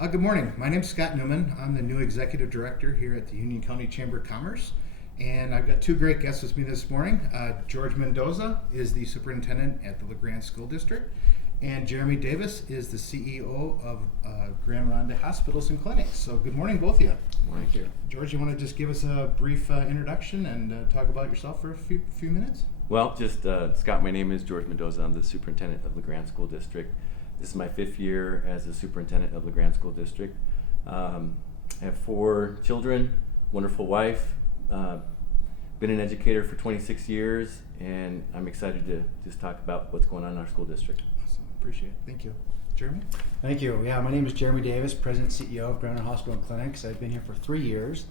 Good morning. My name is Scott Newman. I'm the new executive director here at the Union County Chamber of Commerce. And I've got two great guests with me this morning. George Mendoza is the superintendent at the Grande School District. And Jeremy Davis is the CEO of Grande Ronde Hospitals and Clinics. So good morning, both of you. Thank you. George, you want to just give us a brief introduction and talk about yourself for a few minutes? Well, Scott, my name is George Mendoza. I'm the superintendent of the Grande School District. This is my 5th year as the superintendent of the Grande School District. I have 4 children, wonderful wife, been an educator for 26 years, and I'm excited to just talk about what's going on in our school district. Awesome. Appreciate it. Thank you. Jeremy? Thank you. Yeah, my name is Jeremy Davis, President and CEO of Grande Ronde Hospital and Clinics. I've been here for 3 years.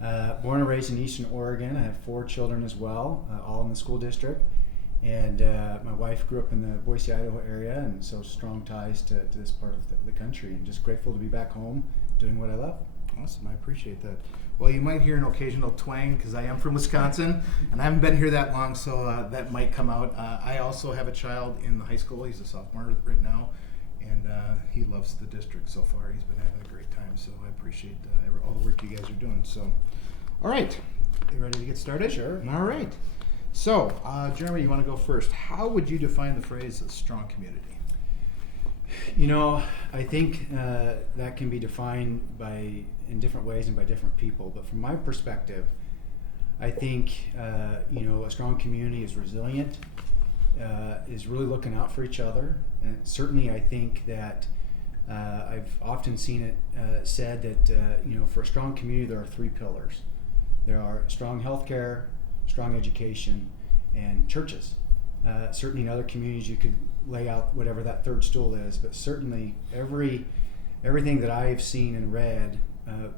Born and raised in Eastern Oregon. I have 4 children as well, all in the school district. And my wife grew up in the Boise, Idaho area, and so strong ties to this part of the country. And just grateful to be back home doing what I love. Awesome, I appreciate that. Well, you might hear an occasional twang because I am from Wisconsin and I haven't been here that long, so that might come out. I also have a child in the high school. He's a sophomore right now, and he loves the district so far. He's been having a great time, so I appreciate all the work you guys are doing. So, all right, you ready to get started? Sure. All right. So, Jeremy, you want to go first. How would you define the phrase a strong community? You know, I think that can be defined in different ways and by different people. But from my perspective, I think a strong community is resilient, is really looking out for each other. And certainly, I think that I've often seen it said that for a strong community, there are 3 pillars. There are strong healthcare, strong education, and churches. Certainly in other communities you could lay out whatever that third stool is, but certainly everything that I've seen and read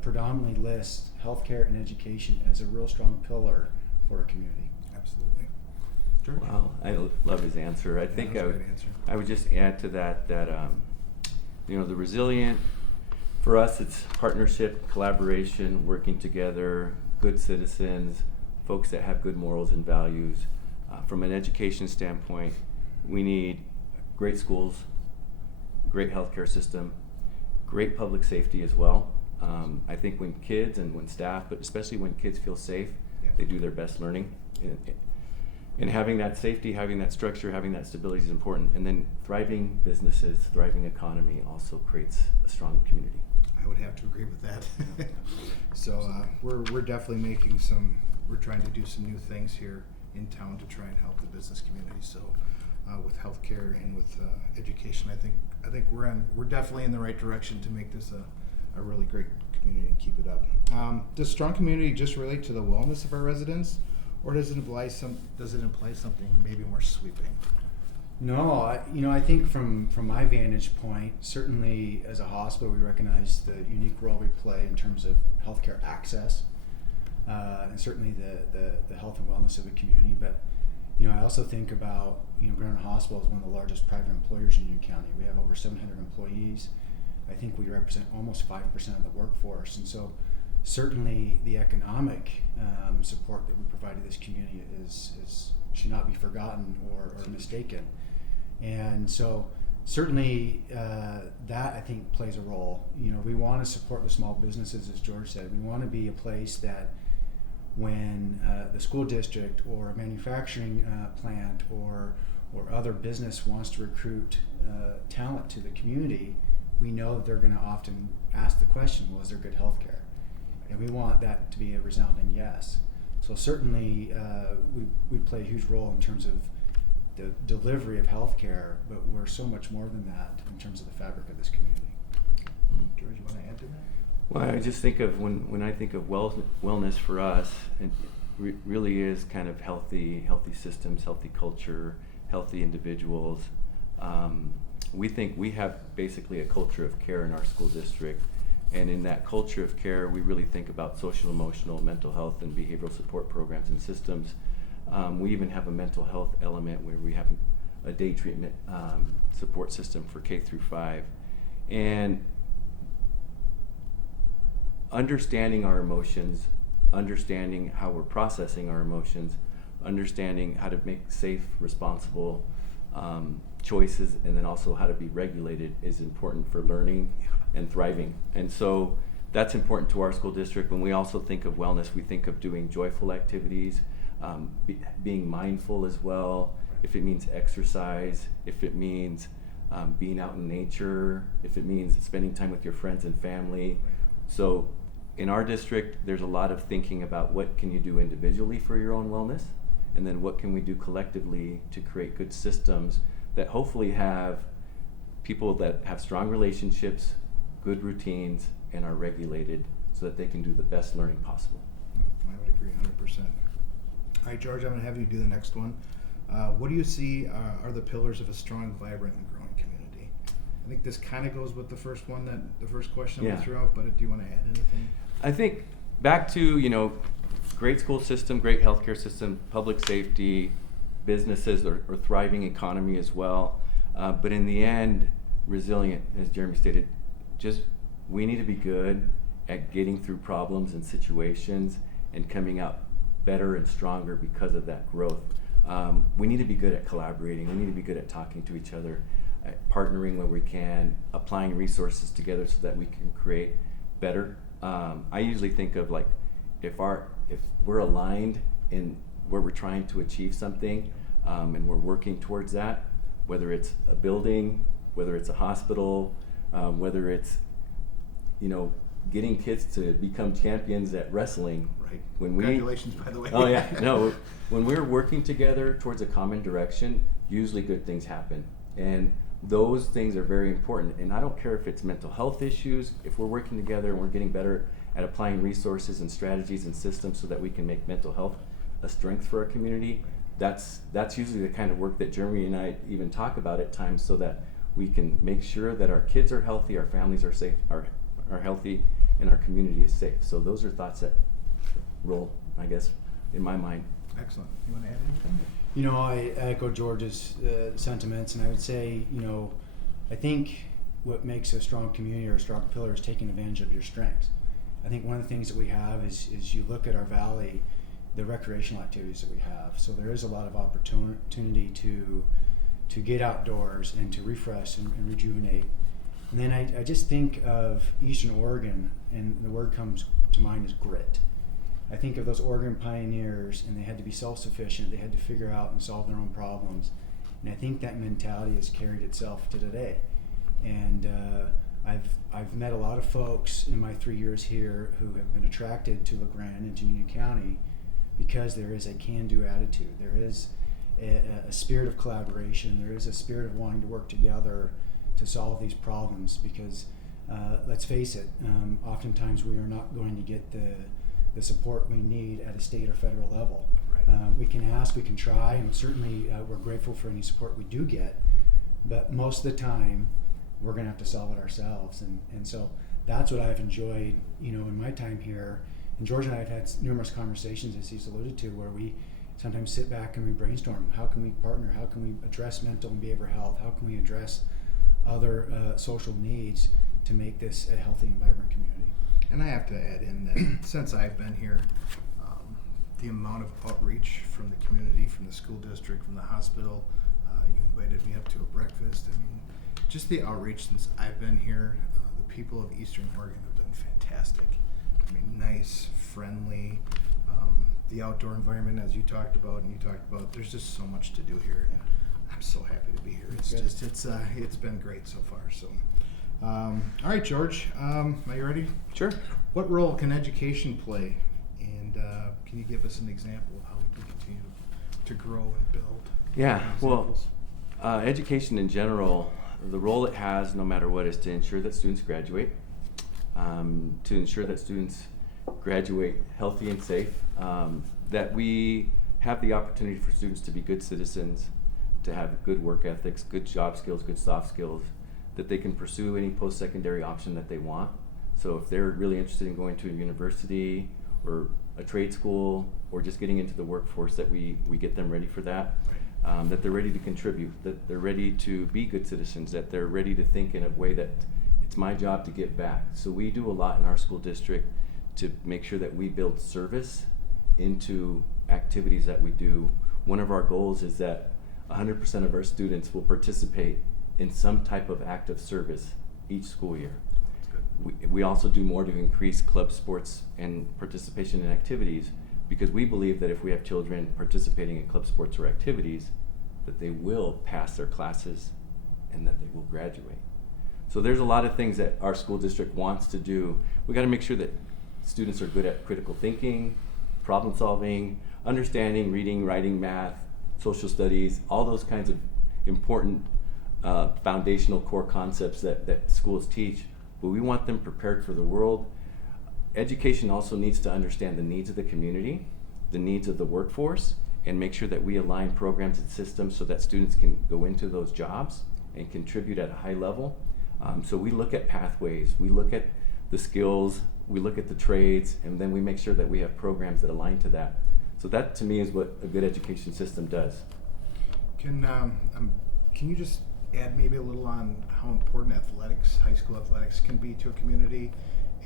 predominantly lists healthcare and education as a real strong pillar for a community. Absolutely. George? Wow, I love his answer. I think I would just add to that the resilient, for us it's partnership, collaboration, working together, good citizens, folks that have good morals and values. From an education standpoint, we need great schools, great healthcare system, great public safety as well. I think when kids and when staff, but especially when kids feel safe, they do their best learning. And having that safety, having that structure, having that stability is important. And then thriving businesses, thriving economy also creates a strong community. I would have to agree with that. So we're definitely we're trying to do some new things here in town to try and help the business community. So with healthcare and with education, I think we're definitely in the right direction to make this a really great community and keep it up. Does strong community just relate to the wellness of our residents, or does it imply something maybe more sweeping? No, I think from my vantage point, certainly as a hospital, we recognize the unique role we play in terms of healthcare access, and certainly the health and wellness of a community. But I also think about Grande Ronde Hospital is one of the largest private employers in Union County. We have over 700 employees. I think we represent almost 5% of the workforce, and so certainly the economic support that we provide to this community should not be forgotten or mistaken. And so certainly that I think plays a role. We want to support the small businesses, as George said. We want to be a place that when the school district or a manufacturing plant or other business wants to recruit talent to the community, we know that they're going to often ask the question, well, is there good health care? And we want that to be a resounding yes. So certainly we play a huge role in terms of the delivery of healthcare, but we're so much more than that in terms of the fabric of this community. George, you want to add to that? Well, I just think of when I think of wellness for us, it really is kind of healthy systems, healthy culture, healthy individuals. We think we have basically a culture of care in our school district, and in that culture of care, we really think about social, emotional, mental health, and behavioral support programs and systems. We even have a mental health element where we have a day treatment support system for K through 5. And understanding our emotions, understanding how we're processing our emotions, understanding how to make safe, responsible choices, and then also how to be regulated is important for learning and thriving. And so that's important to our school district. When we also think of wellness, we think of doing joyful activities, being mindful as well. If it means exercise, if it means being out in nature, if it means spending time with your friends and family. So in our district, there's a lot of thinking about what can you do individually for your own wellness, and then what can we do collectively to create good systems that hopefully have people that have strong relationships, good routines, and are regulated so that they can do the best learning possible. I would agree 100%. All right, George, I'm going to have you do the next one. What do you see are the pillars of a strong, vibrant, and growing community? I think this kind of goes with the first question we threw out, but do you want to add anything? I think back to, great school system, great healthcare system, public safety, businesses or thriving economy as well. But in the end, resilient, as Jeremy stated, we need to be good at getting through problems and situations and coming out better and stronger because of that growth. We need to be good at collaborating. We need to be good at talking to each other, partnering where we can, applying resources together so that we can create better. I usually think of like if we're aligned in where we're trying to achieve something, and we're working towards that, whether it's a building, whether it's a hospital, whether it's getting kids to become champions at wrestling. Right. Congratulations, by the way. Oh yeah, no. When we're working together towards a common direction, usually good things happen, and those things are very important. And I don't care if it's mental health issues. If we're working together and we're getting better at applying resources and strategies and systems so that we can make mental health a strength for our community, that's usually the kind of work that Jeremy and I even talk about at times, so that we can make sure that our kids are healthy, our families are safe, are healthy, and our community is safe. So those are thoughts that roll, I guess, in my mind. Excellent. You want to add anything? I echo George's sentiments, and I would say, I think what makes a strong community or a strong pillar is taking advantage of your strengths. I think one of the things that we have is you look at our valley, the recreational activities that we have. So there is a lot of opportunity to get outdoors and to refresh and rejuvenate. And then I just think of Eastern Oregon, and the word comes to mind is grit. I think of those Oregon pioneers, and they had to be self-sufficient. They had to figure out and solve their own problems. And I think that mentality has carried itself to today. And I've met a lot of folks in my 3 years here who have been attracted to LeGrand and to Union County because there is a can-do attitude. There is a spirit of collaboration. There is a spirit of wanting to work together to solve these problems, because let's face it, oftentimes we are not going to get the support we need at a state or federal level. Right. We can ask, we can try, and certainly we're grateful for any support we do get, but most of the time we're going to have to solve it ourselves. And so that's what I've enjoyed, in my time here. And George and I have had numerous conversations, as he's alluded to, where we sometimes sit back and we brainstorm. How can we partner? How can we address mental and behavioral health? How can we address other social needs to make this a healthy and vibrant community? And I have to add in that since I've been here, the amount of outreach from the community, from the school district, from the hospital, you invited me up to a breakfast. I mean, just the outreach since I've been here, the people of Eastern Oregon have been fantastic. I mean, nice, friendly, the outdoor environment, as you talked about, there's just so much to do here. And I'm so happy to be here. It's been great so far. So, all right, George, are you ready? Sure. What role can education play, and can you give us an example of how we can continue to grow and build? Yeah, well, education in general, the role it has, no matter what, is to ensure that students graduate, to ensure that students graduate healthy and safe, that we have the opportunity for students to be good citizens, to have good work ethics, good job skills, good soft skills, that they can pursue any post-secondary option that they want. So if they're really interested in going to a university or a trade school or just getting into the workforce, that we get them ready for that, that they're ready to contribute, that they're ready to be good citizens, that they're ready to think in a way that it's my job to give back. So we do a lot in our school district to make sure that we build service into activities that we do. One of our goals is that 100% of our students will participate in some type of active service each school year. We also do more to increase club sports and participation in activities, because we believe that if we have children participating in club sports or activities, that they will pass their classes and that they will graduate. So there's a lot of things that our school district wants to do. We got to make sure that students are good at critical thinking, problem solving, understanding, reading, writing, math, social studies, all those kinds of important foundational core concepts that schools teach, but we want them prepared for the world. Education also needs to understand the needs of the community, the needs of the workforce, and make sure that we align programs and systems so that students can go into those jobs and contribute at a high level. So we look at pathways, we look at the skills, we look at the trades, and then we make sure that we have programs that align to that. So that, to me, is what a good education system does. Can you just add maybe a little on how important athletics, high school athletics, can be to a community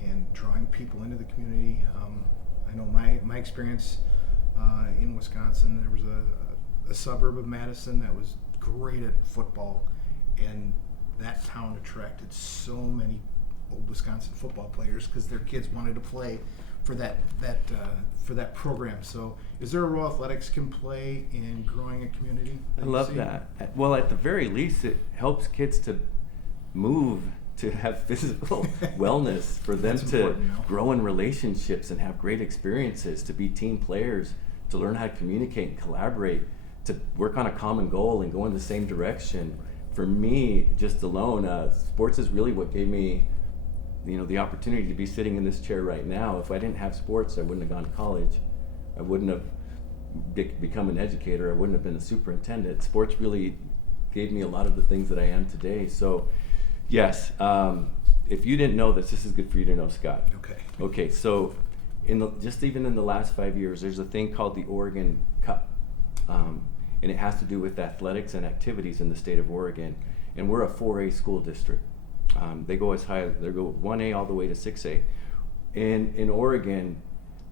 and drawing people into the community? I know my experience in Wisconsin, there was a suburb of Madison that was great at football, and that town attracted so many old Wisconsin football players because their kids wanted to play for that program. So is there a role athletics can play in growing a community? I love that. Well, at the very least, it helps kids to move, to have physical wellness, for them to grow in relationships and have great experiences, to be team players, to learn how to communicate and collaborate, to work on a common goal and go in the same direction. For me, just alone, sports is really what gave me the opportunity to be sitting in this chair right now. If I didn't have sports, I wouldn't have gone to college. I wouldn't have become an educator. I wouldn't have been a superintendent. Sports really gave me a lot of the things that I am today. So, yes, if you didn't know this is good for you to know, Scott. Okay. So, even in the last 5 years, there's a thing called the Oregon Cup, and it has to do with athletics and activities in the state of Oregon. And we're a 4A school district. They go 1A all the way to 6A. In Oregon,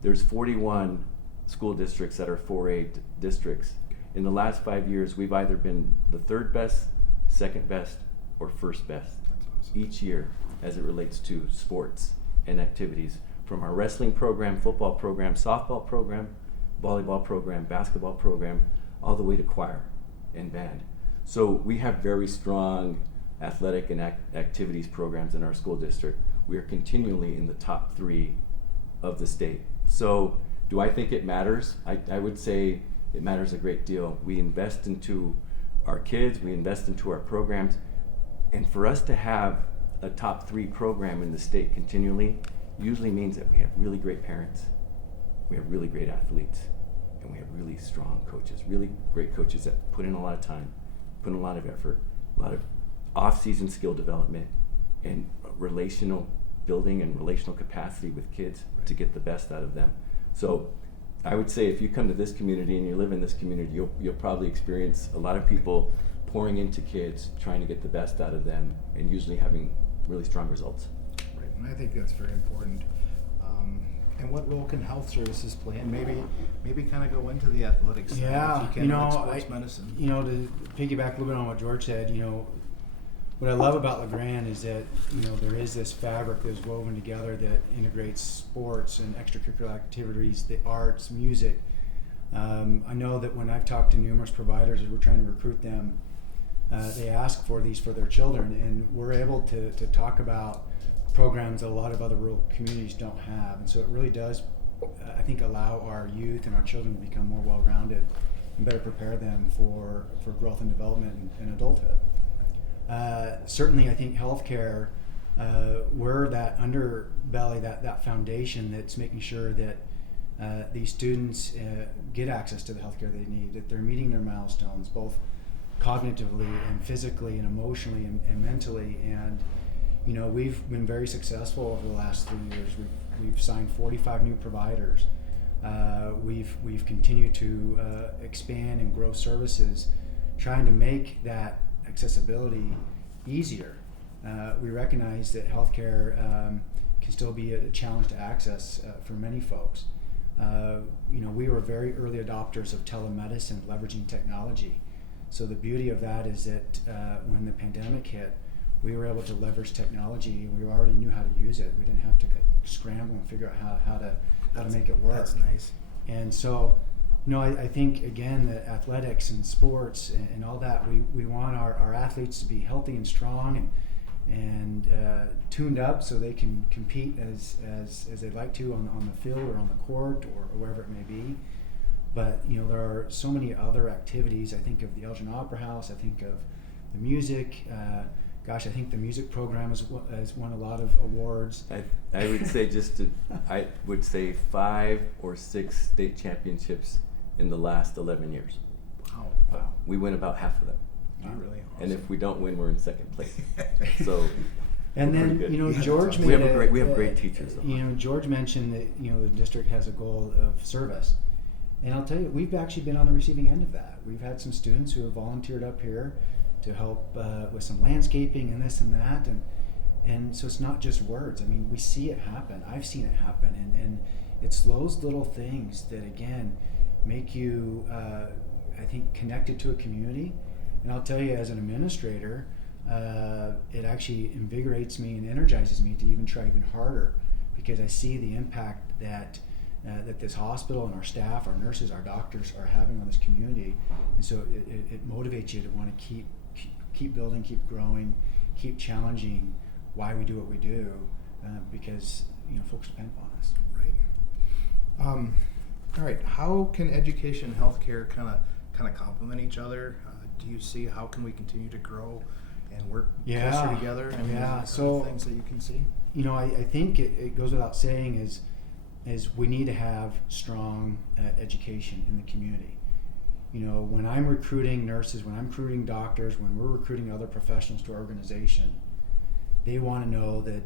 there's 41 school districts that are 4A districts. In the last 5 years, we've either been the third best, second best, or first best each year as it relates to sports and activities. From our wrestling program, football program, softball program, volleyball program, basketball program, all the way to choir and band. So we have very strong athletic and activities programs in our school district. We are continually in the top 3 of the state. So do I think it matters? I would say it matters a great deal. We invest into our kids, we invest into our programs, and for us to have a top 3 program in the state continually usually means that we have really great parents, we have really great athletes, and we have really strong coaches, really great coaches that put in a lot of time, put in a lot of effort, a lot of off-season skill development, and relational building and relational capacity with kids to get the best out of them. So I would say if you come to this community and you live in this community, you'll probably experience a lot of people pouring into kids, trying to get the best out of them, and usually having really strong results. Right, and I think that's very important. And what role can health services play? And maybe kind of go into the athletics. Yeah, if you can, like sports medicine. To piggyback a little bit on what George said, what I love about LeGrand is that there is this fabric that's woven together that integrates sports and extracurricular activities, the arts, music. I know that when I've talked to numerous providers as we're trying to recruit them, they ask for these for their children, and we're able to talk about programs that a lot of other rural communities don't have. And so it really does, I think, allow our youth and our children to become more well-rounded and better prepare them for growth and development and adulthood. Certainly, I think healthcare, we're that underbelly, that foundation that's making sure that these students get access to the healthcare they need, that they're meeting their milestones, both cognitively and physically and emotionally and mentally. And we've been very successful over the last 3 years. We've signed 45 new providers. We've continued to expand and grow services, trying to make that accessibility easier. We recognize that healthcare can still be a challenge to access for many folks. We were very early adopters of telemedicine, leveraging technology So the beauty of that is that when the pandemic hit, we were able to leverage technology. We already knew how to use it. We didn't have to scramble and figure out how to make it work. That's nice. And so, I think again that athletics and sports and all that, we want our athletes to be healthy and strong and tuned up so they can compete as they'd like to on the field or on the court or wherever it may be. But there are so many other activities. I think of the Elgin Opera House. I think of the music. I think the music program has won a lot of awards. I would say I would say 5 or 6 state championships in the last 11 years. Wow. We win about half of them. Wow. Really awesome. And if we don't win, we're in second place. So. And then George we have great teachers. George mentioned that the district has a goal of service, and I'll tell you, we've actually been on the receiving end of that. We've had some students who have volunteered up here to help with some landscaping and this and that, and so it's not just words. I mean, we see it happen. I've seen it happen, and it's those little things that again make you, I think, connected to a community. And I'll tell you, as an administrator, it actually invigorates me and energizes me to even try even harder, because I see the impact that this hospital and our staff, our nurses, our doctors are having on this community, and so it motivates you to want to keep building, keep growing, keep challenging why we do what we do, because folks depend upon us. Right. All right. How can education and healthcare kind of complement each other? Do you see how can we continue to grow and work closer together? I mean, so things that you can see. I think it goes without saying is we need to have strong education in the community. When I'm recruiting nurses, when I'm recruiting doctors, when we're recruiting other professionals to our organization, they want to know that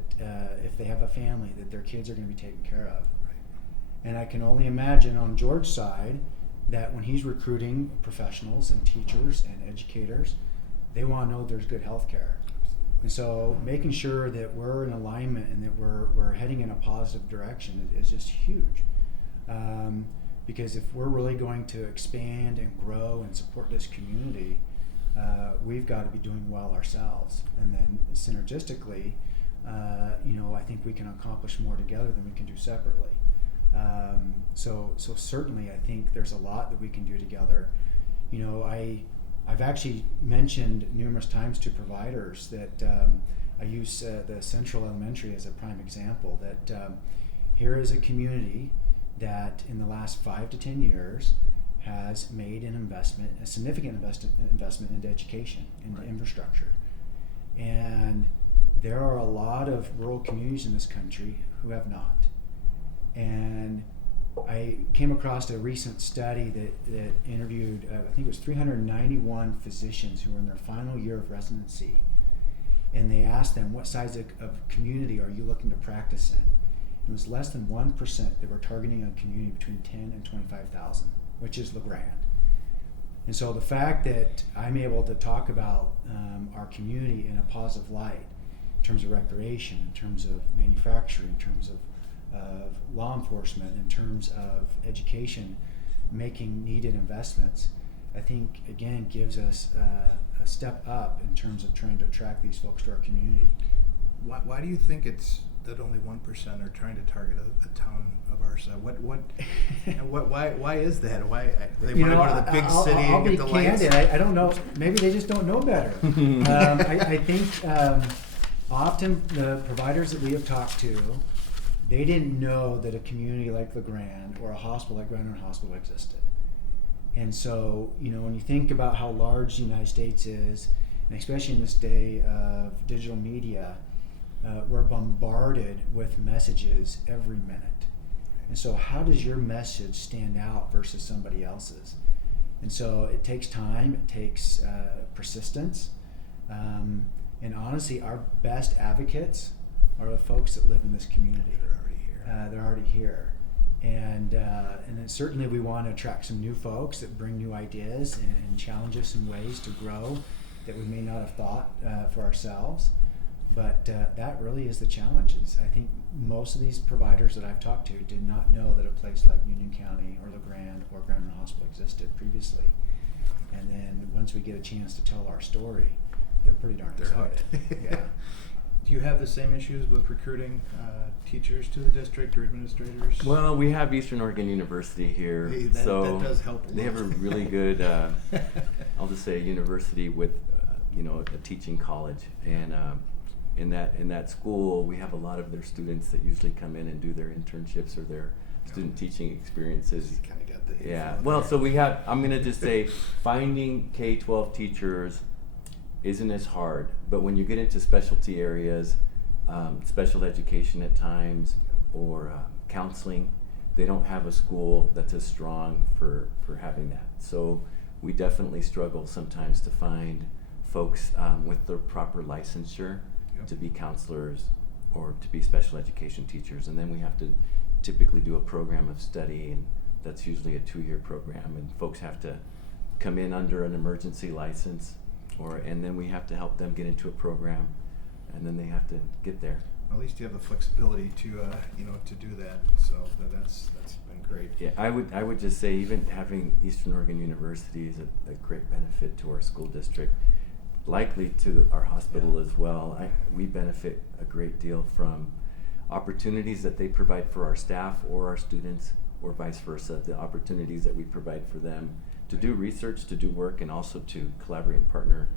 if they have a family, that their kids are going to be taken care of. Right. And I can only imagine on George's side that when he's recruiting professionals and teachers and educators, they want to know there's good health care. And so making sure that we're in alignment and that we're heading in a positive direction is just huge. Because if we're really going to expand and grow and support this community, we've got to be doing well ourselves. And then synergistically, I think we can accomplish more together than we can do separately. So certainly I think there's a lot that we can do together. I've actually mentioned numerous times to providers that I use the Central Elementary as a prime example, that here is a community that in the last 5 to 10 years has made a significant investment into education, into infrastructure. And there are a lot of rural communities in this country who have not. And I came across a recent study that interviewed, I think it was 391 physicians who were in their final year of residency. And they asked them, what size of community are you looking to practice in? It was less than 1% that were targeting a community between 10 and 25,000, which is LeGrand. And so the fact that I'm able to talk about our community in a positive light, in terms of recreation, in terms of manufacturing, in terms of law enforcement, in terms of education, making needed investments, I think, again, gives us a step up in terms of trying to attract these folks to our community. Why do you think it's that only 1% are trying to target a town of our size? Why is that? Why they want to go to the big city and get the lights? I'll be candid. I don't know. Maybe they just don't know better. I think often the providers that we have talked to, they didn't know that a community like LeGrand or a hospital like Grande Ronde Hospital existed. And so, when you think about how large the United States is, and especially in this day of digital media, we're bombarded with messages every minute. And so how does your message stand out versus somebody else's? And so it takes time, it takes persistence. And honestly, our best advocates are the folks that live in this community. They're already here. And then certainly we want to attract some new folks that bring new ideas and challenge us in ways to grow that we may not have thought for ourselves. But that really is the challenge. I think most of these providers that I've talked to did not know that a place like Union County or LeGrand or Grande Ronde Hospital existed previously. And then once we get a chance to tell our story, they're pretty darn excited. Yeah. Do you have the same issues with recruiting teachers to the district or administrators? Well, we have Eastern Oregon University here, Hey, that does help a they have a lot. really good, I'll just say, a university with, a teaching college, and in that school, we have a lot of their students that usually come in and do their internships or their student teaching experiences. You kind of got the Yeah. info Well, there. so we have. I'm gonna just say, finding K-12 teachers isn't as hard, but when you get into specialty areas, special education at times, or counseling, they don't have a school that's as strong for having that. So we definitely struggle sometimes to find folks with the proper licensure to be counselors or to be special education teachers, and then we have to typically do a program of study, and that's usually a 2-year program, and folks have to come in under an emergency license, and then we have to help them get into a program, and then they have to get there. At least you have the flexibility to to do that. So that's been great. Yeah, I would just say even having Eastern Oregon University is a great benefit to our school district, likely to our hospital as well. We benefit a great deal from opportunities that they provide for our staff or our students, or vice versa, the opportunities that we provide for them to do research, to do work, and also to collaborate and partner.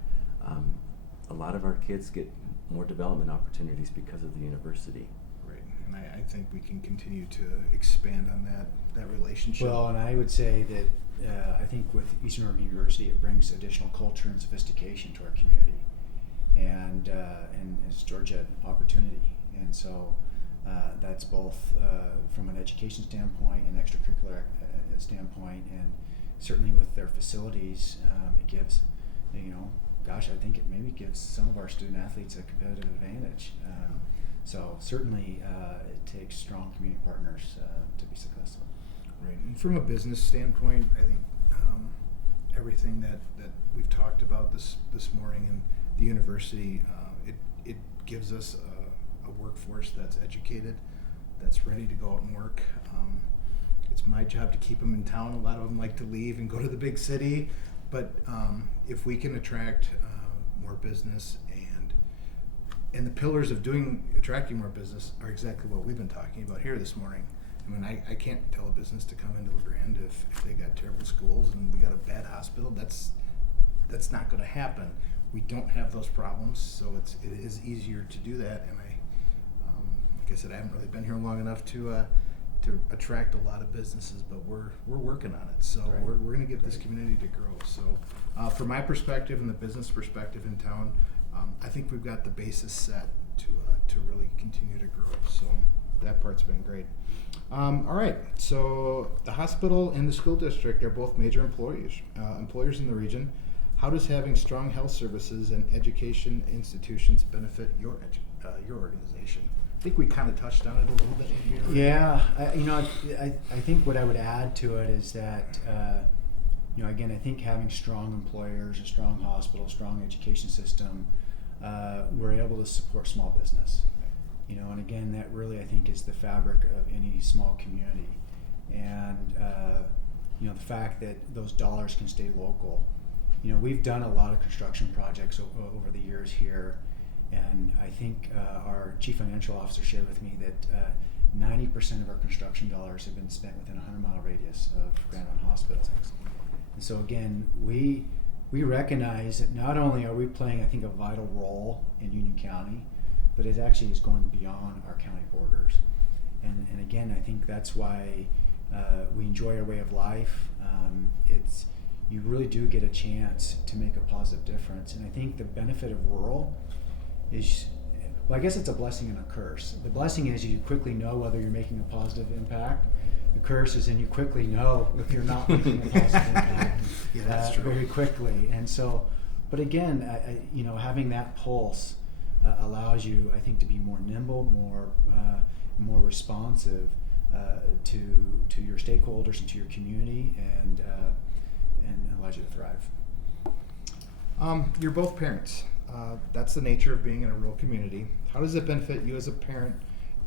A lot of our kids get more development opportunities because of the university. Great, and I think we can continue to expand on that relationship. Well, and I would say that I think with Eastern Oregon University, it brings additional culture and sophistication to our community, and as George said, opportunity. And so that's both from an education standpoint and extracurricular standpoint, and certainly with their facilities, it gives, I think it maybe gives some of our student athletes a competitive advantage. So certainly it takes strong community partners to be successful. Right, and from a business standpoint, I think everything that we've talked about this morning in the university, it gives us a workforce that's educated, that's ready to go out and work. It's my job to keep them in town. A lot of them like to leave and go to the big city, but if we can attract more business, and the pillars of attracting more business are exactly what we've been talking about here this morning. I mean, I can't tell a business to come into LeGrand if they got terrible schools and we got a bad hospital. That's not going to happen. We don't have those problems, so it is easier to do that. And like I said, I haven't really been here long enough to attract a lot of businesses, but we're working on it. So Right. we're going to get this community to grow. So from my perspective and the business perspective in town, I think we've got the basis set to really continue to grow. So that part's been great. All right, so the hospital and the school district are both major employers in the region. How does having strong health services and education institutions benefit your organization? I think we kind of touched on it a little bit in here. Yeah, I think what I would add to it is that, again, I think having strong employers, a strong hospital, strong education system, we're able to support small business. And again, that really, I think, is the fabric of any small community. And, the fact that those dollars can stay local. We've done a lot of construction projects over the years here, and I think our chief financial officer shared with me that 90% of our construction dollars have been spent within a 100-mile radius of Grande Ronde Hospital. And so again, we recognize that not only are we playing, I think, a vital role in Union County, but it actually is going beyond our county borders. And again, I think that's why we enjoy our way of life. You really do get a chance to make a positive difference. And I think the benefit of rural is, I guess it's a blessing and a curse. The blessing is you quickly know whether you're making a positive impact. The curse is then you quickly know if you're not making a positive impact. Yeah, that's true. Very quickly. And so, but again, having that pulse allows you, I think, to be more nimble, more responsive to your stakeholders and to your community, and allows you to thrive. You're both parents. That's the nature of being in a rural community. How does it benefit you as a parent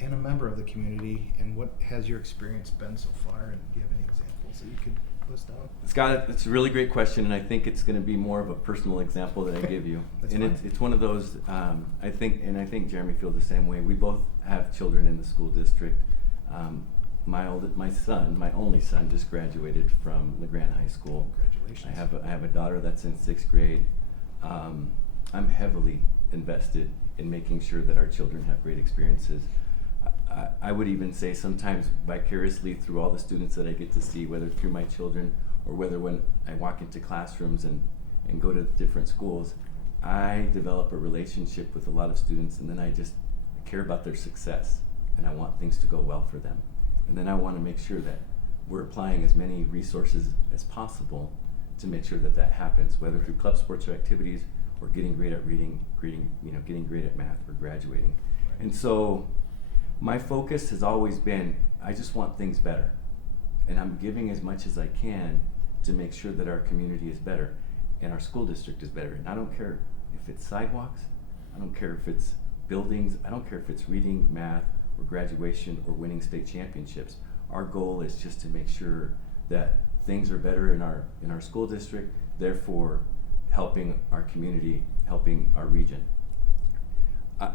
and a member of the community, and what has your experience been so far? And do you have any examples that you could list out? Scott, it's a really great question, and I think it's going to be more of a personal example that I give you. That's and fine. it's one of those. I think Jeremy feels the same way. We both have children in the school district. My only son, just graduated from the Grande High School. Congratulations. I have a daughter that's in 6th grade. I'm heavily invested in making sure that our children have great experiences. I would even say sometimes vicariously through all the students that I get to see, whether through my children or whether when I walk into classrooms and go to different schools, I develop a relationship with a lot of students, and then I just care about their success, and I want things to go well for them. And then I want to make sure that we're applying as many resources as possible to make sure that that happens, whether through club sports or activities or getting great at reading, getting great at math or graduating. Right. And so my focus has always been, I just want things better. And I'm giving as much as I can to make sure that our community is better and our school district is better. And I don't care if it's sidewalks, I don't care if it's buildings, I don't care if it's reading, math, or graduation, or winning state championships. Our goal is just to make sure that things are better in our school district, therefore helping our community, helping our region.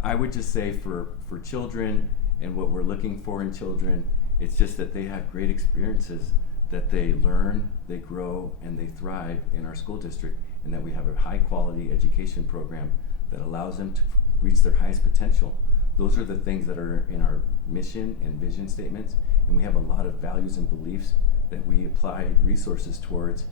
I would just say for children and what we're looking for in children, it's just that they have great experiences, that they learn, they grow, and they thrive in our school district, and that we have a high quality education program that allows them to reach their highest potential. Those are the things that are in our mission and vision statements, and we have a lot of values and beliefs that we apply resources towards.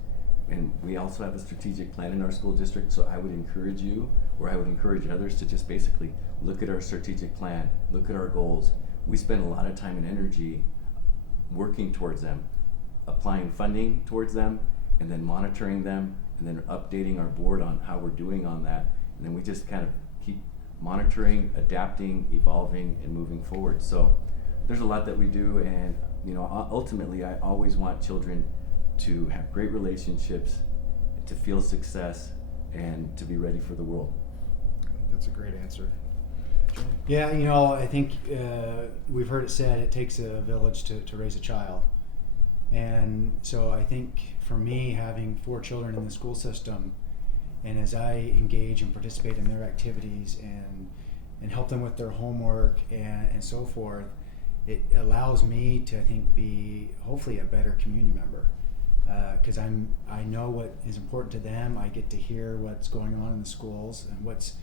And we also have a strategic plan in our school district, so I would encourage you, or I would encourage others, to just basically look at our strategic plan, look at our goals. We spend a lot of time and energy working towards them, applying funding towards them, and then monitoring them, and then updating our board on how we're doing on that. And then we just kind of keep monitoring, adapting, evolving, and moving forward. So there's a lot that we do, and ultimately I always want children to have great relationships, to feel success, and to be ready for the world. That's a great answer. Yeah, I think we've heard it said it takes a village to raise a child. And so I think for me, having 4 children in the school system, and as I engage and participate in their activities and help them with their homework and so forth, it allows me to, I think, be hopefully a better community member. Because I know what is important to them. I get to hear what's going on in the schools and what's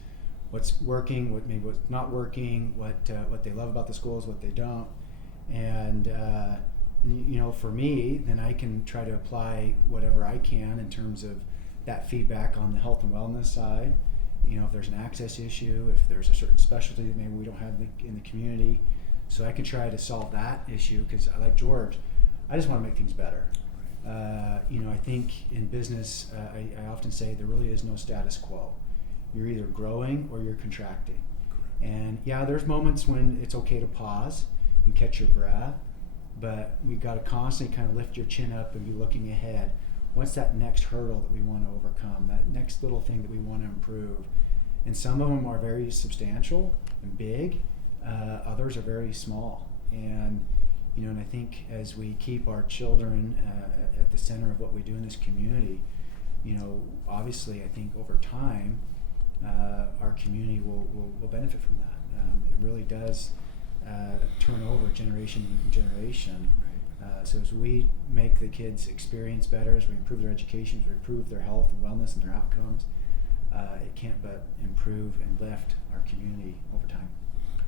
working, what's not working, what they love about the schools, what they don't, and for me, then I can try to apply whatever I can in terms of that feedback on the health and wellness side. If there's an access issue, if there's a certain specialty that maybe we don't have in the community, so I can try to solve that issue. Because I like George, I just want to make things better. I think in business, I often say there really is no status quo. You're either growing or you're contracting. Correct. And yeah, there's moments when it's okay to pause and catch your breath, but we got to constantly kind of lift your chin up and be looking ahead. What's that next hurdle that we want to overcome? That next little thing that we want to improve? And some of them are very substantial and big. Others are very small. And I think as we keep our children at the center of what we do in this community, obviously I think over time our community will benefit from that. It really does turn over generation to generation. So as we make the kids' experience better, as we improve their education, as we improve their health and wellness and their outcomes, it can't but improve and lift our community over time.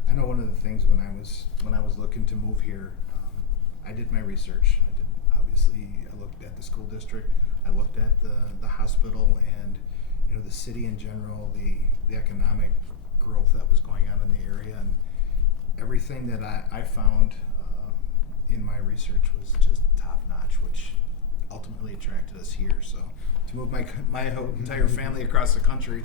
I know one of the things when I was looking to move here, I did my research. I looked at the school district, I looked at the hospital, and the city in general, the economic growth that was going on in the area, and everything that I found in my research was just top notch, which ultimately attracted us here. So to move my whole entire family across the country,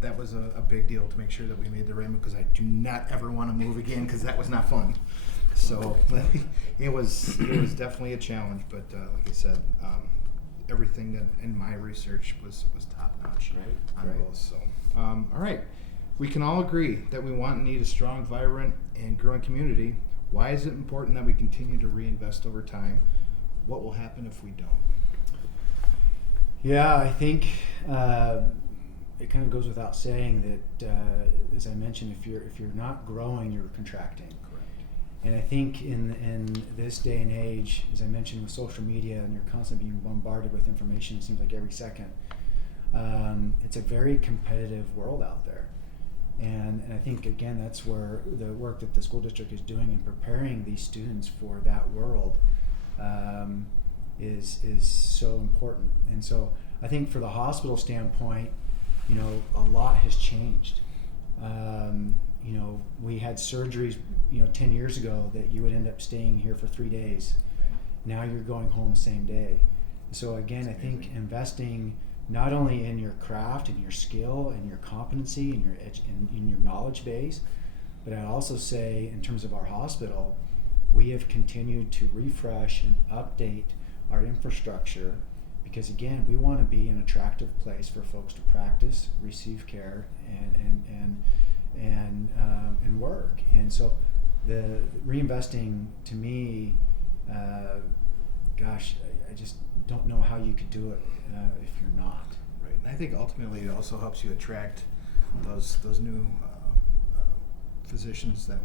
that was a big deal to make sure that we made the right move, because I do not ever want to move again, because that was not fun. So it was definitely a challenge, but like I said, everything that in my research was top notch on both. So all right, we can all agree that we want and need a strong, vibrant, and growing community. Why is it important that we continue to reinvest over time? what will happen if we don't? Yeah, I think it kind of goes without saying that, as I mentioned, if you're not growing, you're contracting. Correct. And I think in this day and age, as I mentioned, with social media, and you're constantly being bombarded with information, it seems like every second. It's a very competitive world out there. And I think, again, that's where the work that the school district is doing in preparing these students for that world is so important. And so I think for the hospital standpoint, a lot has changed. We had surgeries, 10 years ago that you would end up staying here for 3 days. Right. Now you're going home same day. So again, That's I think amazing. investing not only in your craft and your skill and your competency and in your knowledge base, but I'd also say in terms of our hospital, we have continued to refresh and update our infrastructure because again, we want to be an attractive place for folks to practice, receive care, and work. And so the reinvesting to me, I just don't know how you could do it if you're not. Right, and I think ultimately it also helps you attract those new physicians that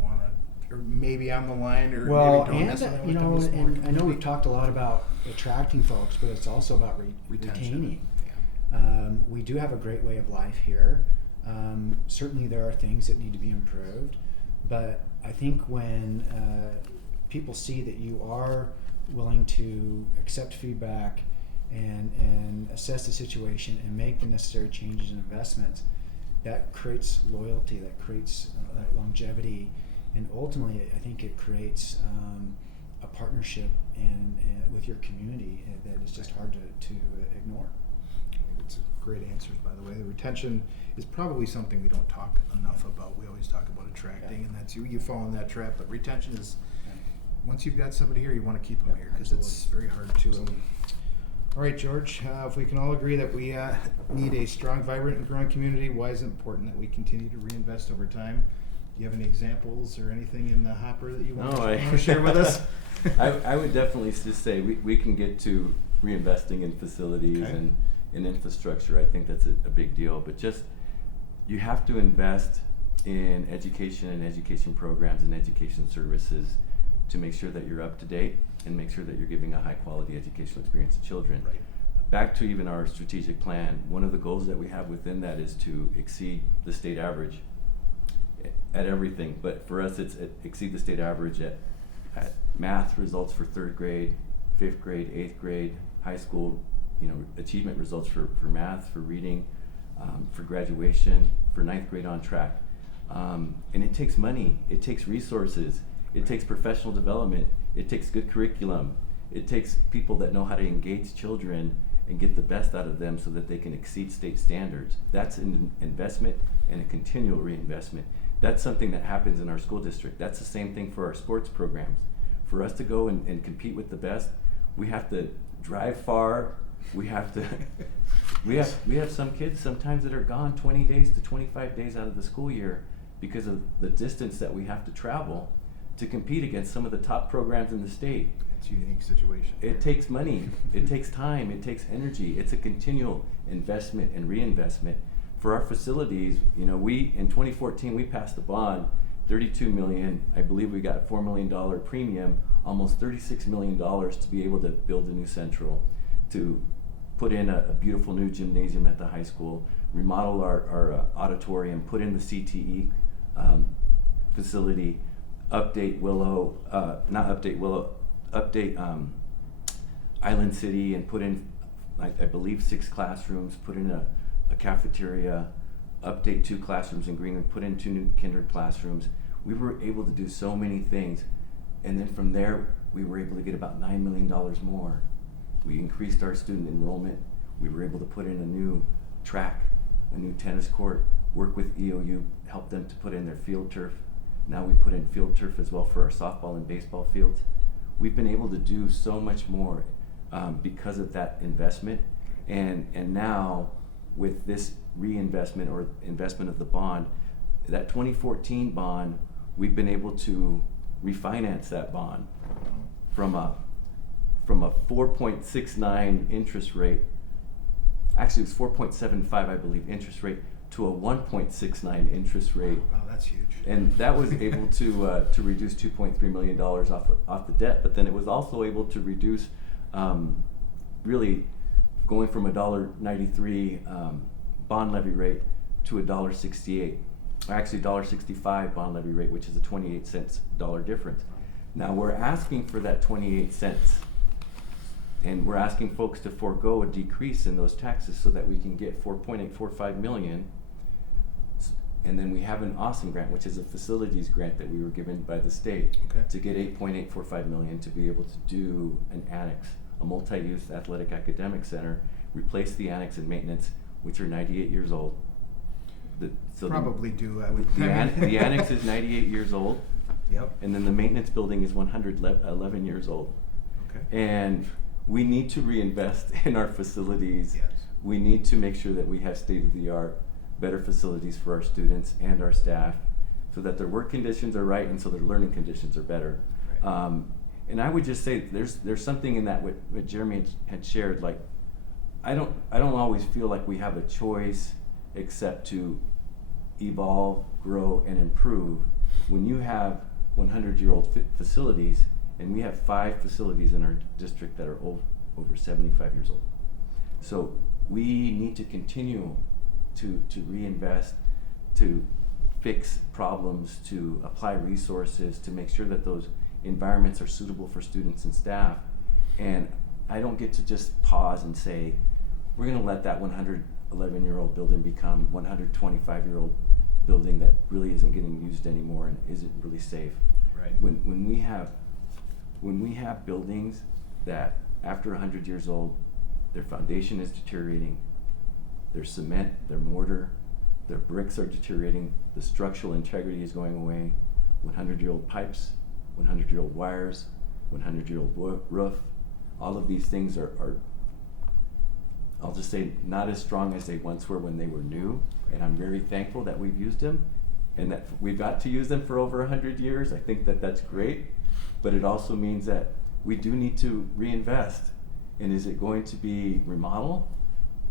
want to, or maybe on the line, or Well, maybe don't and necessarily want to come to and I know we've talked a lot about attracting folks, but it's also about retaining. Yeah. We do have a great way of life here. Certainly there are things that need to be improved, but I think when people see that you are willing to accept feedback and assess the situation and make the necessary changes and investments, that creates loyalty, that creates longevity, and ultimately I think it creates a partnership and with your community that is just hard to ignore. It's great answers, by the way. The retention is probably something we don't talk enough about. We always talk about attracting, and that's you fall in that trap. But retention is, once you've got somebody here, you want to keep them here because it's very hard to. All right, George. If we can all agree that we need a strong, vibrant, and growing community, why is it important that we continue to reinvest over time? Do you have any examples or anything in the hopper that you want to share with us? I would definitely just say we can get to reinvesting in facilities and in infrastructure. I think that's a big deal, but just you have to invest in education and education programs and education services to make sure that you're up to date and make sure that you're giving a high quality educational experience to children. Right. Back to even our strategic plan, one of the goals that we have within that is to exceed the state average at everything, but for us it's exceed the state average at math results for 3rd grade, 5th grade, 8th grade, high school, achievement results for math, for reading, for graduation, for 9th grade on track. And it takes money, it takes resources, it takes professional development, it takes good curriculum, it takes people that know how to engage children and get the best out of them so that they can exceed state standards. That's an investment and a continual reinvestment. That's something that happens in our school district. That's the same thing for our sports programs. For us to go and compete with the best, we have to drive far. We have to. we have some kids sometimes that are gone 20 days to 25 days out of the school year because of the distance that we have to travel to compete against some of the top programs in the state. It's a unique situation. It takes money, it takes time, it takes energy. It's a continual investment and reinvestment. For our facilities, we in 2014 we passed the bond, $32 million. I believe we got $4 million premium, almost $36 million to be able to build a new central, to put in a beautiful new gymnasium at the high school, remodel our auditorium, put in the CTE facility, update Island City, and put in, I believe, 6 classrooms, put in a cafeteria, update 2 classrooms in Greenwood, put in 2 new kinder classrooms. We were able to do so many things, and then from there we were able to get about $9 million more. We increased our student enrollment. We were able to put in a new track, a new tennis court, work with EOU, help them to put in their field turf. Now we put in field turf as well for our softball and baseball fields. We've been able to do so much more because of that investment, and now with this reinvestment or investment of the bond, that 2014 bond, we've been able to refinance that bond from a from a 4.69 interest rate, actually it was 4.75, I believe, interest rate, to a 1.69 interest rate. Wow, that's huge. And that was able to reduce $2.3 million off the debt, but then it was also able to reduce really going from $1.93 bond levy rate to $1.68, or actually $1.65 bond levy rate, which is a 28 cents dollar difference. Now we're asking for that 28 cents, and we're asking folks to forego a decrease in those taxes so that we can get 4.845 million. And then we have an Austin grant, which is a facilities grant that we were given by the state, Okay. to get 8.845 million to be able to do an annex, a multi-use athletic academic center, replace the annex and maintenance, which are 98 years old. Probably do, I would The think. annex is 98 years old, Yep. and then the maintenance building is 111 years old. Okay. And we need to reinvest in our facilities. Yes. We need to make sure that we have state-of-the-art, better facilities for our students and our staff, so that their work conditions are right and so their learning conditions are better. Right. And I would just say there's something in that what Jeremy had shared. Like, I don't always feel like we have a choice except to evolve, grow, and improve. When you have 100-year-old facilities, and we have 5 facilities in our district that are over 75 years old. So we need to continue to reinvest, to fix problems, to apply resources, to make sure that those environments are suitable for students and staff. And I don't get to just pause and say, we're going to let that 111-year-old building become 125-year-old building that really isn't getting used anymore and isn't really safe. Right. When we have buildings that after 100 years old, their foundation is deteriorating, their cement, their mortar, their bricks are deteriorating, the structural integrity is going away, 100-year-old pipes, 100-year-old wires, 100-year-old roof, all of these things are, I'll just say, not as strong as they once were when they were new. And I'm very thankful that we've used them and that we've got to use them for over 100 years. I think that that's great, but it also means that we do need to reinvest. And is it going to be remodel,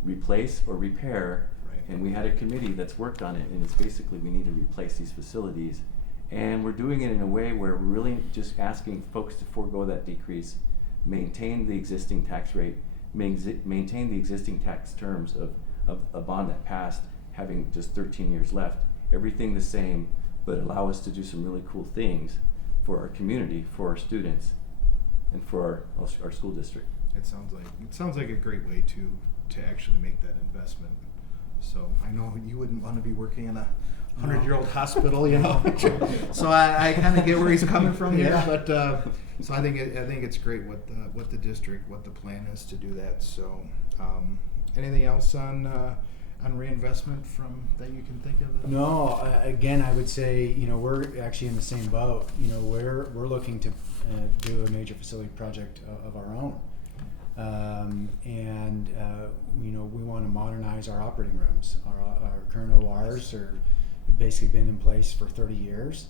replace, or repair? Right. And we had a committee that's worked on it, and it's basically we need to replace these facilities. And we're doing it in a way where we're really just asking folks to forego that decrease, maintain the existing tax rate, maintain the existing tax terms of a bond that passed, having just 13 years left, everything the same, but allow us to do some really cool things for our community, for our students, and for our school district. It sounds like a great way to actually make that investment. So I know you wouldn't want to be working in a 100-year-old hospital, you know. So I kind of get where he's coming from here, Yeah. but so I think it's great what the district, what the plan is to do that. So anything else on reinvestment from that you can think of? No, again, I would say, we're actually in the same boat. We're looking to do a major facility project of our own. We want to modernize our operating rooms. Our current ORs have basically been in place for 30 years.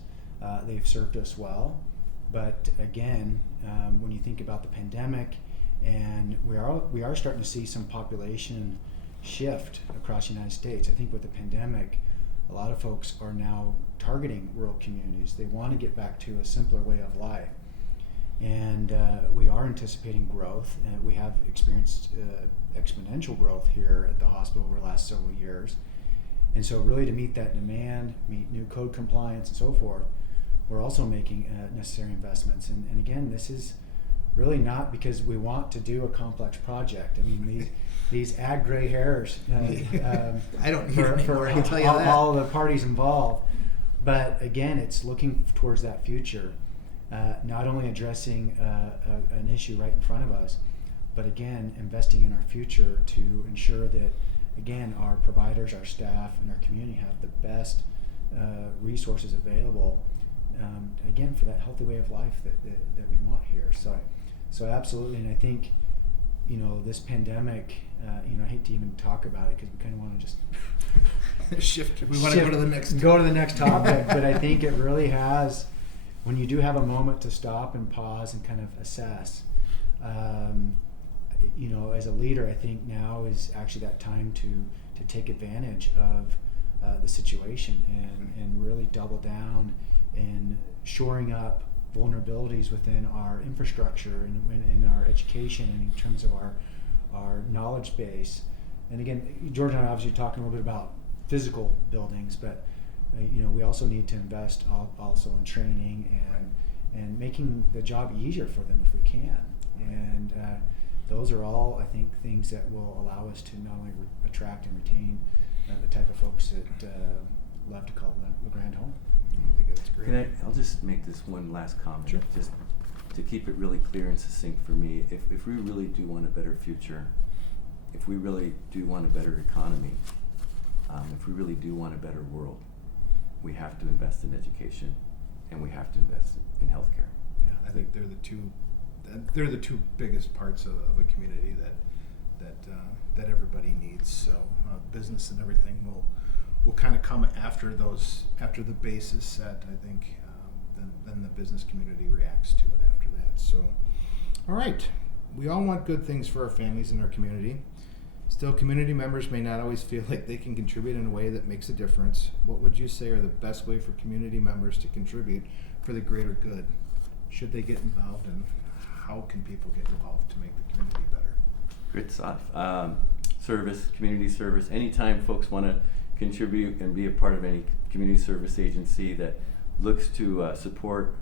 They've served us well. But again, when you think about the pandemic, and we are starting to see some population shift across the United States. I think with the pandemic, a lot of folks are now targeting rural communities. They want to get back to a simpler way of life. And we are anticipating growth, and we have experienced exponential growth here at the hospital over the last several years. And so really to meet that demand, meet new code compliance and so forth, we're also making necessary investments. And again, this is really not because we want to do a complex project. I mean, these add gray hairs I don't need for anymore, I can tell you that. all the parties involved. But again, it's looking towards that future. Not only addressing an issue right in front of us, but again, investing in our future to ensure that, again, our providers, our staff, and our community have the best resources available, again, for that healthy way of life that we want here. So absolutely, and I think, this pandemic, I hate to even talk about it because we kind of want to just shift. We want to go to the next topic, but I think it really has. When you do have a moment to stop and pause and kind of assess, You know, as a leader, I think now is actually that time to take advantage of the situation and really double down in shoring up vulnerabilities within our infrastructure and in our education and in terms of our knowledge base. And again, George and I obviously talking a little bit about physical buildings, but you know, we also need to invest also in training and making the job easier for them if we can. And those are all, I think, things that will allow us to not only attract and retain the type of folks that love to call them the Grand Home. I think that's great. I'll just make this one last comment, Sure. just to keep it really clear and succinct for me. If we really do want a better future, if we really do want a better economy, if we really do want a better world, we have to invest in education, and we have to invest in healthcare. Yeah, I think they're the two biggest parts of a community that everybody needs. So business and everything will kind of come after the base is set. I think then the business community reacts to it after that. So, all right, we all want good things for our families and our community. Still, community members may not always feel like they can contribute in a way that makes a difference. What would you say are the best way for community members to contribute for the greater good? Should they get involved, and how can people get involved to make the community better? Great stuff. Service, community service. Anytime folks want to contribute and be a part of any community service agency that looks to support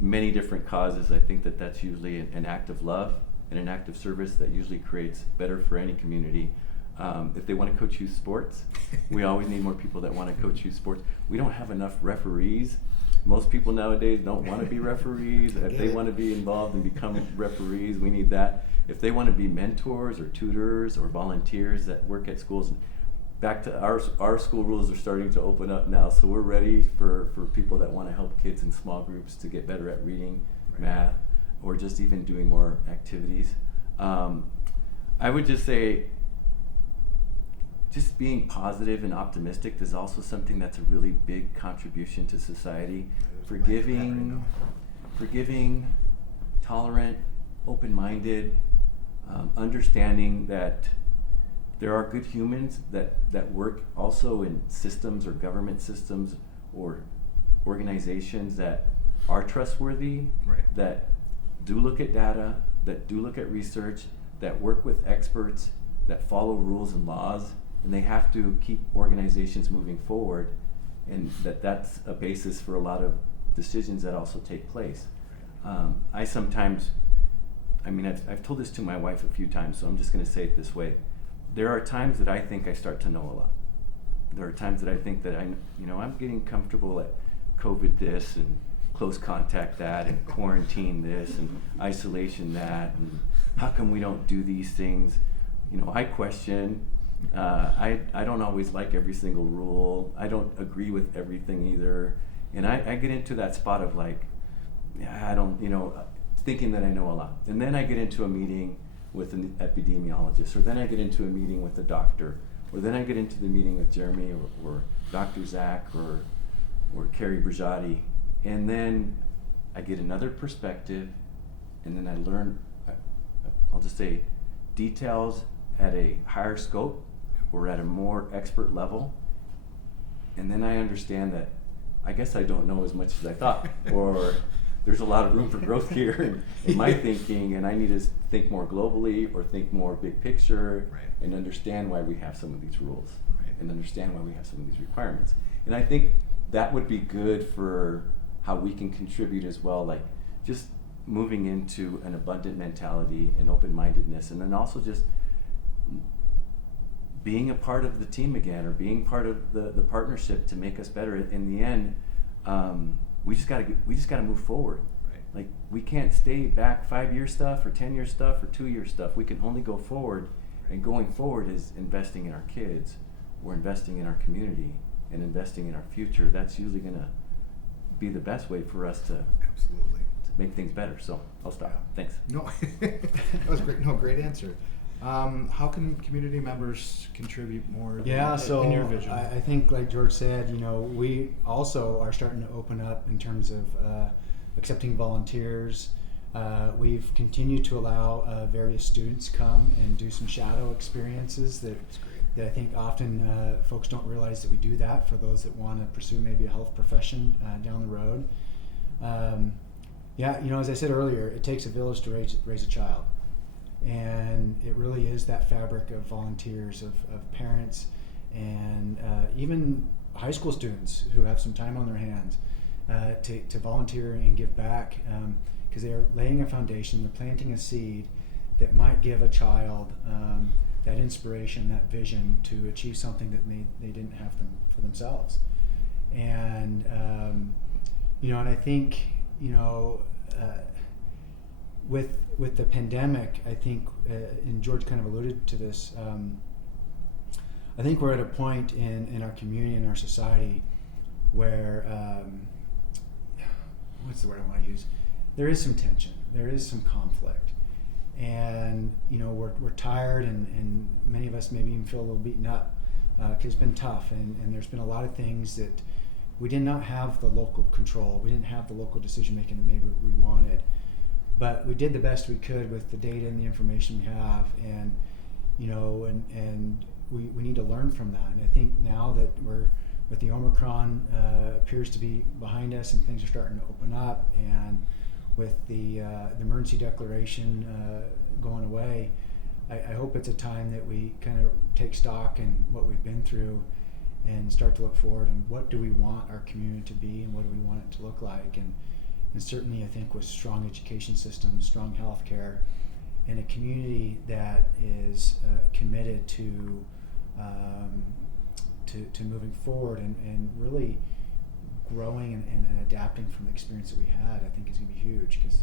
many different causes, I think that's usually an act of love and an act of service that usually creates better for any community. If they want to coach youth sports, we always need more people that want to coach youth sports. We don't have enough referees. Most people nowadays don't want to be referees. If they want to be involved and become referees, we need that. If they want to be mentors or tutors or volunteers that work at schools, back to our school rules are starting to open up now, so we're ready for people that want to help kids in small groups to get better at reading, math, or just even doing more activities. I would just say just being positive and optimistic is also something that's a really big contribution to society. Forgiving, tolerant, open-minded, understanding that there are good humans that work also in systems or government systems or organizations that are trustworthy, that do look at data, that do look at research, that work with experts, that follow rules and laws, and they have to keep organizations moving forward, and that's a basis for a lot of decisions that also take place. I sometimes, I've told this to my wife a few times, so I'm just going to say it this way. There are times that I think I start to know a lot. There are times that I think that I'm getting comfortable at COVID this and close contact that and quarantine this and isolation that, and how come we don't do these things? I question. I don't always like every single rule. I don't agree with everything either. And I get into that spot of thinking that I know a lot. And then I get into a meeting with an epidemiologist, or then I get into a meeting with a doctor, or then I get into the meeting with Jeremy or Dr. Zach or Carrie Brigiotti, and then I get another perspective, and then I learn, I'll just say, details at a higher scope or at a more expert level, and then I understand that I guess I don't know as much as I thought, or there's a lot of room for growth here in my thinking, and I need to think more globally or think more big picture, and understand why we have some of these rules, and understand why we have some of these requirements. And I think that would be good for how we can contribute as well, like just moving into an abundant mentality and open-mindedness, and then also just being a part of the team again, or being part of the partnership to make us better. In the end, we just gotta move forward. Like, we can't stay back 5-year stuff or 10-year stuff or 2-year stuff. We can only go forward, and going forward is investing in our kids, or investing in our community, and investing in our future. That's usually gonna be the best way for us to make things better. So I'll stop. Thanks. No, that was great. No, great answer. How can community members contribute more in your vision? I think, like George said, we also are starting to open up in terms of accepting volunteers. We've continued to allow various students come and do some shadow experiences that I think often folks don't realize that we do that for those that want to pursue maybe a health profession down the road. As I said earlier, it takes a village to raise a child. And it really is that fabric of volunteers, of parents, and even high school students who have some time on their hands to volunteer and give back, because they're laying a foundation, they're planting a seed that might give a child that inspiration, that vision to achieve something that they didn't have them for themselves. And and I think with the pandemic, I think, and George kind of alluded to this, I think we're at a point in our community, in our society, where what's the word I want to use? There is some tension, there is some conflict. And we're tired, and many of us maybe even feel a little beaten up because it's been tough, and there's been a lot of things that we did not have the local control, we didn't have the local decision making that maybe we wanted, but we did the best we could with the data and the information we have, and we need to learn from that. And I think now that we're with the Omicron appears to be behind us, and things are starting to open up, and with the emergency declaration going away, I hope it's a time that we kind of take stock in what we've been through and start to look forward, and what do we want our community to be, and what do we want it to look like. And certainly I think with strong education systems, strong healthcare, and a community that is committed to moving forward and really growing and adapting from the experience that we had, I think is going to be huge, because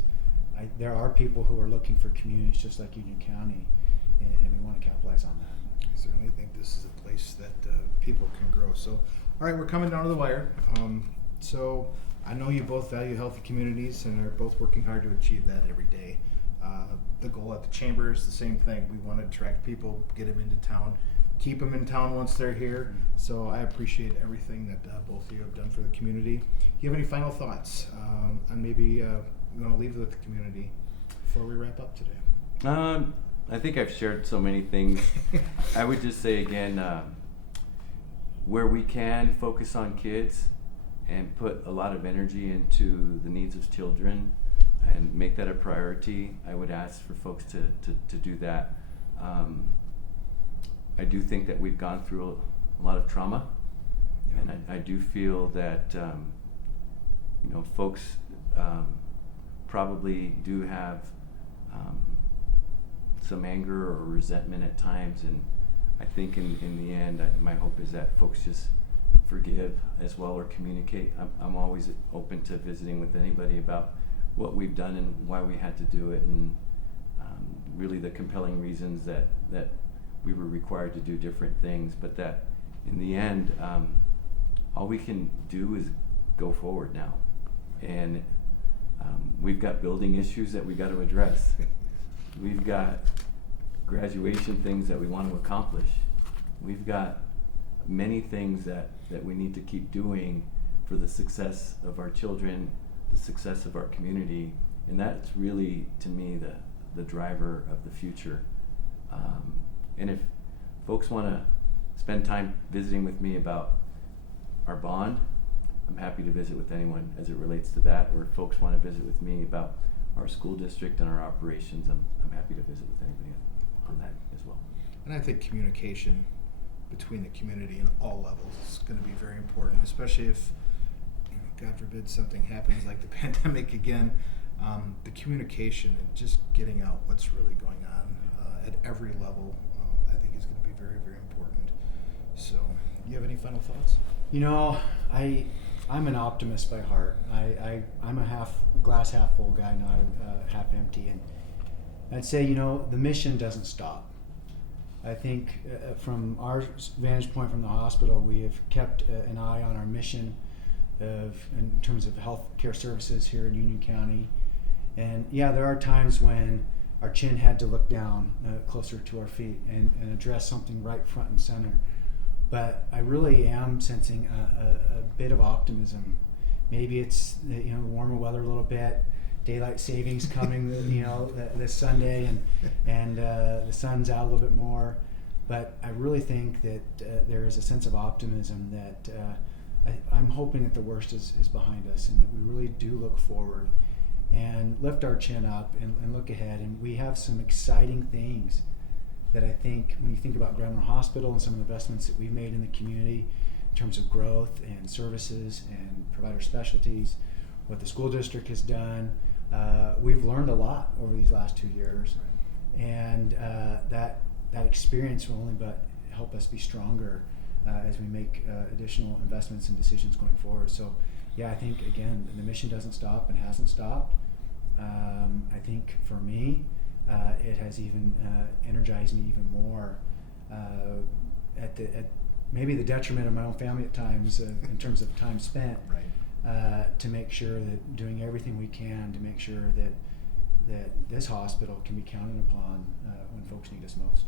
there are people who are looking for communities just like Union County, and we want to capitalize on that. I certainly think this is a place that people can grow. So, all right, we're coming down to the wire. So I know you both value healthy communities and are both working hard to achieve that every day. The goal at the Chamber is the same thing. We want to attract people, get them into town, keep them in town once they're here. So I appreciate everything that both of you have done for the community. Do you have any final thoughts on maybe you want to leave with the community before we wrap up today? I think I've shared so many things. I would just say again, where we can focus on kids and put a lot of energy into the needs of children and make that a priority, I would ask for folks to do that. I do think that we've gone through a lot of trauma, and I do feel that folks probably do have some anger or resentment at times, and I think in the end, my hope is that folks just forgive as well, or communicate. I'm always open to visiting with anybody about what we've done and why we had to do it, and really the compelling reasons that we were required to do different things, but that in the end, all we can do is go forward now. And we've got building issues that we got to address. We've got graduation things that we want to accomplish. We've got many things that we need to keep doing for the success of our children, the success of our community, and that's really, to me, the driver of the future. And if folks want to spend time visiting with me about our bond, I'm happy to visit with anyone as it relates to that. Or if folks want to visit with me about our school district and our operations, I'm happy to visit with anybody on that as well. And I think communication between the community and all levels is going to be very important, especially if, God forbid, something happens like the pandemic again. The communication and just getting out what's really going on at every level, I think is going to be very, very important. So, you have any final thoughts? I'm an optimist by heart. I'm a glass half full guy, not half empty. And I'd say, the mission doesn't stop. I think from our vantage point from the hospital, we have kept an eye on our mission in terms of healthcare services here in Union County. And yeah, there are times when our chin had to look down closer to our feet and address something right front and center. But I really am sensing a bit of optimism. Maybe it's the warmer weather a little bit daylight savings coming, this Sunday, and the sun's out a little bit more. But I really think that there is a sense of optimism that I'm hoping that the worst is behind us, and that we really do look forward and lift our chin up and look ahead. And we have some exciting things that I think, when you think about Grande Ronde Hospital and some of the investments that we've made in the community in terms of growth and services and provider specialties, what the school district has done, we've learned a lot over these last 2 years, and that experience will only but help us be stronger as we make additional investments and decisions going forward. So yeah, I think, again, the mission doesn't stop and hasn't stopped. I think for me, it has even energized me even more at maybe the detriment of my own family at times in terms of time spent, to make sure that doing everything we can to make sure that this hospital can be counted upon when folks need us most.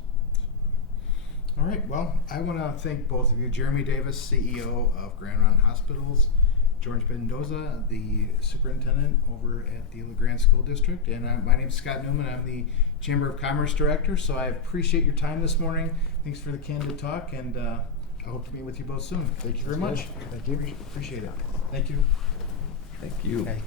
All right, well, I want to thank both of you. Jeremy Davis, CEO of Grande Ronde Hospitals, George Mendoza, the superintendent over at the Grande School District, and my name is Scott Newman. I'm the Chamber of Commerce Director, so I appreciate your time this morning. Thanks for the candid talk, and I hope to meet with you both soon. Thank you very much. Thank you. Appreciate it. Thank you. Thank you. Okay.